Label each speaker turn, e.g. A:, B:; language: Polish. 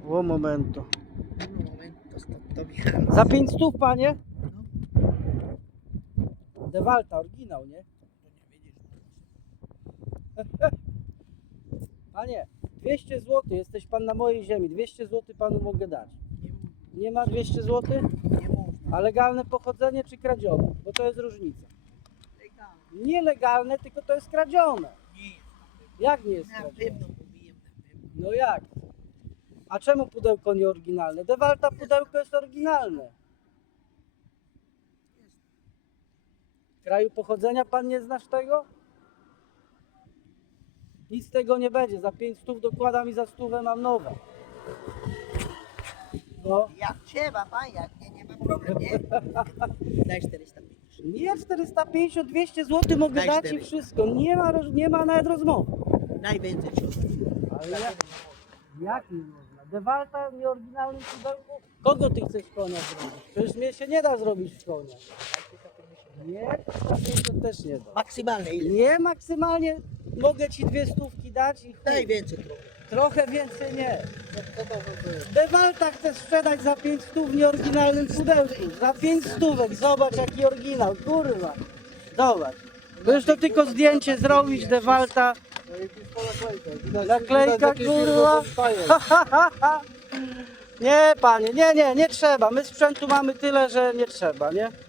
A: O momento.
B: Un momento, sto mirando.
A: Za 500, panie?
B: No,
A: Dewalta, oryginał, nie?
B: to nie widzisz.
A: Panie, 200 zł, jesteś pan na mojej ziemi, 200 zł panu mogę dać. Nie ma 200 zł?
B: Nie można.
A: A legalne pochodzenie czy kradzione? Bo to jest różnica.
B: Legalnie.
A: Nie legalne, tylko to jest kradzione.
B: Nie.
A: Jak nie jest
B: Na
A: kradzione?
B: pewno mówiłem, na pewno.
A: No jak? A czemu pudełko nie oryginalne? Dewalta pudełko jest oryginalne. Kraju pochodzenia pan nie znasz tego? Nic z tego nie będzie. Za 500 dokładam i za 100 mam nowe. No.
B: Jak trzeba, pan, jak nie ma problemu, nie? Daj 450.
A: Nie 450, 200 zł mogę
B: Daj
A: dać i
B: 400.
A: wszystko. Nie ma nawet rozmowy.
B: Najwięcej trzeba.
A: Ale jak nie można? Dewalta w nieoryginalnym pudełku? Kogo ty chcesz konia zrobić? Przecież mnie się nie da zrobić w konia. Nie, 450 też nie da.
B: Maksymalne ile?
A: Nie, maksymalnie mogę ci 200 dać i chuj.
B: Daj więcej trochę.
A: Trochę więcej nie.
B: Co to może?
A: Dewalta chcę sprzedać za 500 w nieoryginalnym pudełku. Za 500, zobacz jaki oryginał, kurwa. Zobacz. To już to tylko zdjęcie zrobić, Dewalta. Naklejka, kurwa. Nie panie, nie trzeba. My sprzętu mamy tyle, że nie trzeba, nie?